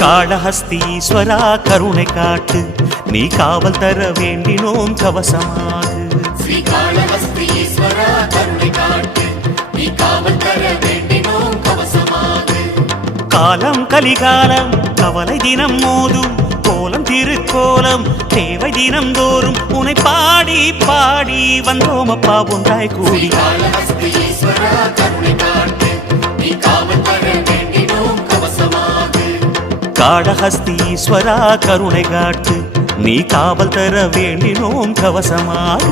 காளஹஸ்தீஸ்வரா கருணை காட்டு, நீ காவல் தர வேண்டினோம் கவசமாக. ஸ்ரீ காளஹஸ்தீஸ்வரா கருணை காட்டு, நீ காவல் தர வேண்டினோம் கவசமாக. காலம் கலிகாலம் கவலை தினம் மோதும், கோலம் திருக்கோலம் தேவை தினம் தோறும், உனை பாடி பாடி வந்தோம் அப்பா ஒன்றாய் கூடி. காளஹஸ்தீஸ்வரா கருணை காட்டு, நீ காவல் தர வேண்டினோம் கவசமாக. காளஹஸ்தீஸ்வரா கருணை காட்டு, நீ காவல் தர வேண்டினோம் கவசமாக.